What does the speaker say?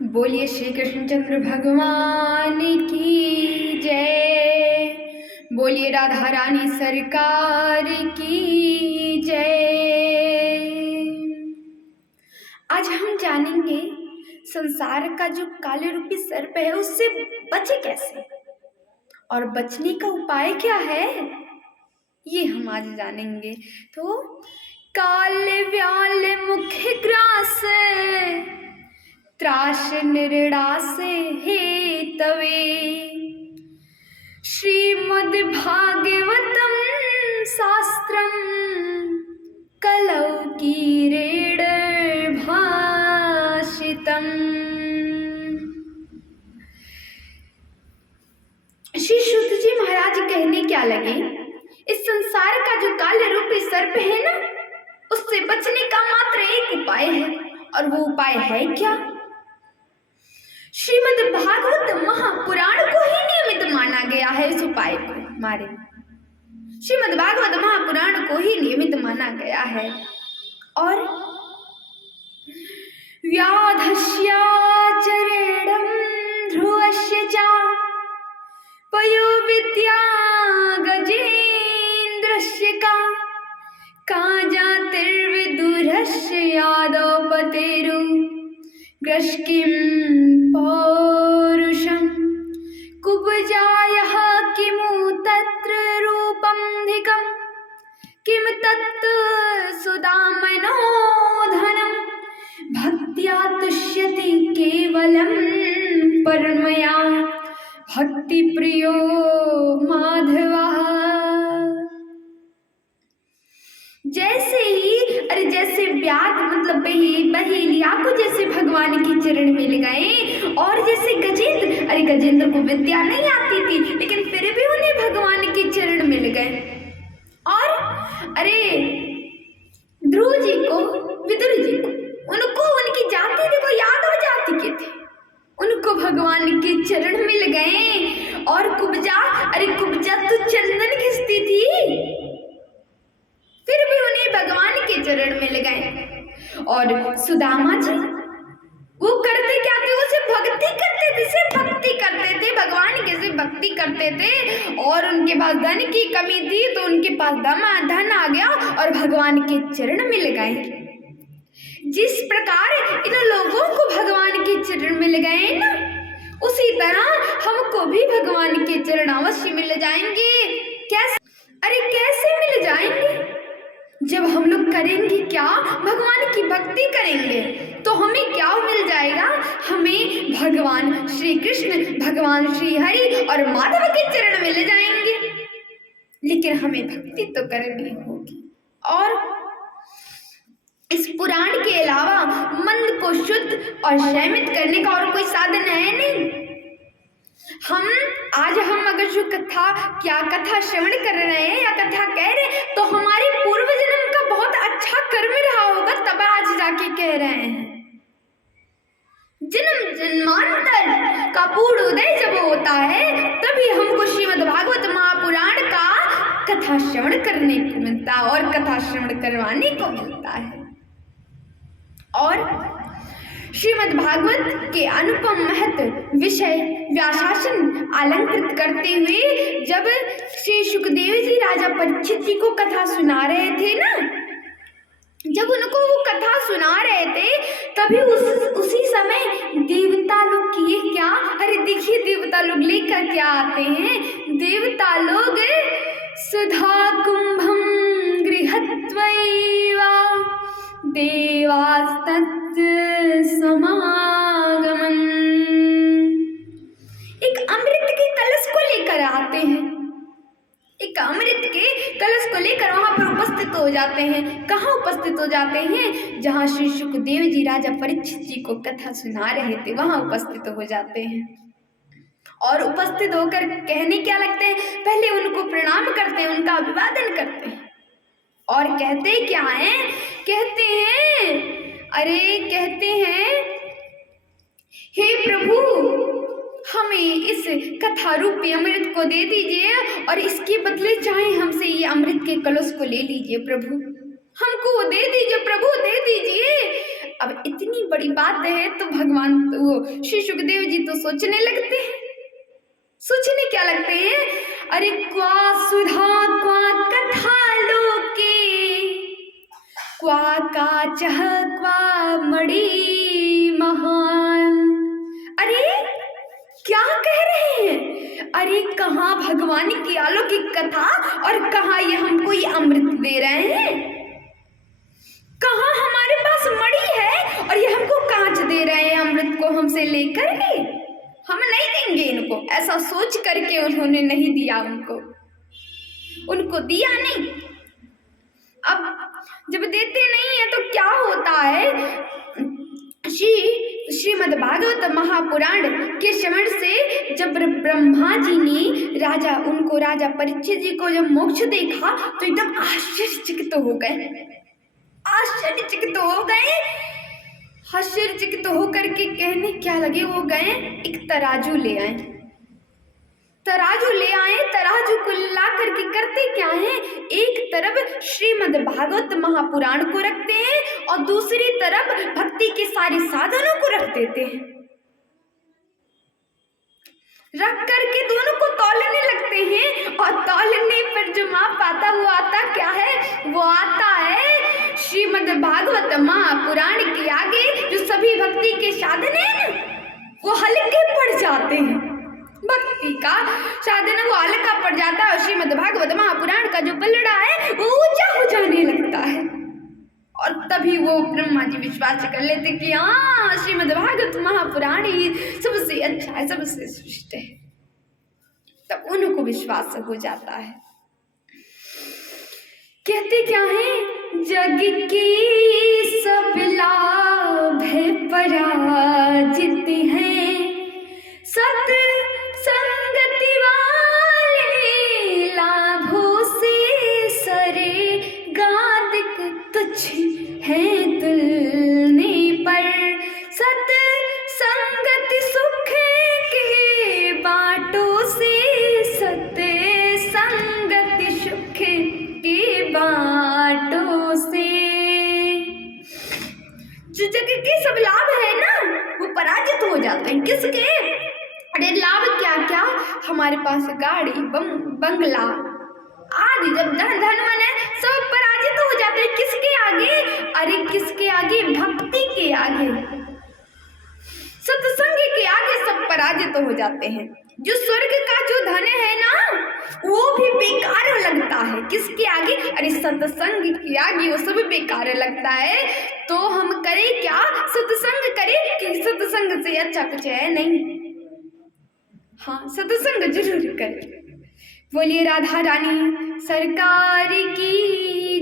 बोलिए श्री कृष्णचंद्र भगवान की जय। बोलिए राधा रानी सरकार की जय। आज हम जानेंगे संसार का जो काले रूपी सर्प है उससे बचे कैसे और बचने का उपाय क्या है, ये हम आज जानेंगे। तो काले व्याल मुख ग्रास त्रास निर्णासे हे तवे श्रीमद् भागवतम शास्त्रम कलौ कीरेण भाषितम। श्री शुद्ध जी महाराज कहने क्या लगे, इस संसार का जो काले रूपी सर्प है ना, उससे बचने का मात्र एक उपाय है। और वो उपाय है क्या? श्रीमद् भागवत महापुराण को ही नियमित माना गया है इस उपाय को मारे। श्रीमद् भागवत महापुराण को ही नियमित माना गया है। और व्याधस्या चरणं ध्रुवस्य च पयोविद्या गजेन्द्रस्य का जातिर्विदुरस्य यादवपतेरु ग्रष्किं पौरुषं कुब्जायः किमु तत्र रूपमधिकं किं तत् सुदामनो धनं भक्त्या तुष्यति केवलं परमया भक्ति प्रियो माधवः। जैसे व्याध मतलब बहेलिया को जैसे भगवान के चरण मिल गए, और जैसे गजेंद्र को विद्या नहीं आती थी लेकिन फिर भी उन्हें भगवान के चरण मिल गए। और ध्रुव जी को, विदुर जी को, उनको उनकी जाति देखो यादव जाति के थे, उनको भगवान के चरण मिल गए। और कुब्जा तो चंदन घिसती थी, फिर भी उन्हें भगवान के चरण मिल गए। और सुदामा जी वो करते क्या थे, उसे भक्ति करते थे, सिर्फ भक्ति करते थे, भगवान के सिर्फ भक्ति करते थे। और उनके पास धन की कमी थी तो उनके पास धन आ गया और भगवान के चरण मिल गए। जिस प्रकार इन लोगों को भगवान के चरण मिल गए ना, उसी तरह हमको भी भगवान के चरण अवश्य मिल जाएंगे। कैसे मिल जाएंगे? जब हम लोग करेंगे क्या, भगवान की भक्ति करेंगे तो हमें क्या मिल जाएगा? हमें भगवान श्री कृष्ण, भगवान श्री हरि और माधव के चरण मिल जाएंगे। लेकिन हमें भक्ति तो करनी होगी। और इस पुराण के अलावा मन को शुद्ध और संयमित करने का और कोई साधन है नहीं। आज हम अगर जो कथा श्रवण कर रहे हैं या कथा कह रहे हैं तो हमारे पूर्व जन्म का बहुत अच्छा कर्म रहा होगा, तब आज जाके कह रहे हैं। जन्म जन्मांतर का पूर्ण उदय जब होता है तभी हमको श्रीमद् भागवत महापुराण का कथा श्रवण करने को मिलता है और कथा श्रवण करवाने को मिलता है। और श्रीमद् भागवत के अनुपम महत्व विषय व्यासासन अलंकृत करते हुए जब श्री सुखदेव जी राजा परीक्षित जी को कथा सुना रहे थे ना, जब उनको वो कथा सुना रहे थे तभी उसी समय देवता लोग किए क्या, देखिए देवता लोग लेकर क्या आते हैं। देवता लोग सुधा कुंभम गृहत्वैवा देवास्तत् समागमन, एक अमृत के कलश को लेकर आते हैं। एक अमृत के कलश को लेकर वहां पर उपस्थित हो जाते हैं। कहाँ उपस्थित हो जाते हैं? जहां श्री सुखदेव जी राजा परीक्षित जी को कथा सुना रहे थे वहां उपस्थित हो जाते हैं। और उपस्थित होकर कहने क्या लगते हैं, पहले उनको प्रणाम करते हैं, उनका अभिवादन करते हैं। और कहते क्या हैं? कहते हैं हे प्रभु, हमें इस कथा रूपी अमृत को दे दीजिए और इसके बदले चाहे हमसे ये अमृत के कलश को ले लीजिए प्रभु, हमको दे दीजिए प्रभु, दे दीजिए। अब इतनी बड़ी बात है तो भगवान वो श्री सुखदेव जी तो सोचने लगते हैं। सोचने क्या लगते हैं, अरे क्वा सुधा क्वा कथा लोके, क्वा काचः क्वा मणि महान। अरे क्या कह रहे हैं, अरे कहाँ भगवान की अलौकिक कथा और कहाँ ये हमको ये अमृत दे रहे हैं, कहाँ हमारे पास मणि है और ये हमको कांच दे रहे हैं अमृत को हमसे लेकर के, हम नहीं देंगे इनको। ऐसा सोच करके उन्होंने नहीं दिया, उनको दिया नहीं। अब जब देते नहीं है तो क्या होता है, श्रीमद्भागवत महापुराण के श्रवण से जब ब्रह्मा जी ने राजा परीक्षित जी को जब मोक्ष देखा तो एकदम आश्चर्यचकित हो गए, आश्चर्यचकित होकर के कहने क्या लगे, वो गए एक तराजू ले आए, तराजू को ला करके करते क्या है, एक तरफ श्रीमद् भागवत महापुराण को रखते हैं और दूसरी तरफ भक्ति के सारे साधनों को रख देते हैं, रख करके दोनों को तौलने लगते हैं और तौलने पर जो माप आता वो आता क्या है, वो आता है श्रीमद् भागवत महापुराण के आगे जो सभी भक्ति के साधन हैं वो हल्के पड़ जाते हैं, भक्ति का साधन वो हल्का पड़ जाता है और श्रीमद् भागवत महापुराण का जो पलड़ा है वो ऊंचा हो जाने लगता है। और तभी वो ब्रह्मा जी विश्वास कर लेते कि हाँ श्रीमद् भागवत महापुराण ही सबसे अच्छा है, सबसे श्रेष्ठ है। तब उनको विश्वास हो जाता है। कहते क्या है, जग के सब लाभ पराजित हैं, सत संगति वाले लाभों से सरे गादिक तुच्छ है तुलने पर, सत संगति सुख के बाटों से, सत संगति सुख के बाटों से। जो जग के सब लाभ है ना वो पराजित हो जाते हैं, किसके, अरे लाभ क्या क्या, हमारे पास गाड़ी बंगला आदि जब धन मन है सब पराजित हो जाते हैं, किसके आगे, अरे किसके आगे, भक्ति के आगे, सत्संग के आगे सब पराजित हो जाते हैं। जो स्वर्ग का जो धन है ना वो भी बेकार लगता है, किसके आगे, अरे सत्संग के आगे वो सब बेकार लगता है। तो हम करें क्या, सत्संग करें कि सत्संग से अच्छा कुछ है नहीं, हाँ सत्संग जरूर करें। बोलिए राधा रानी सरकार की।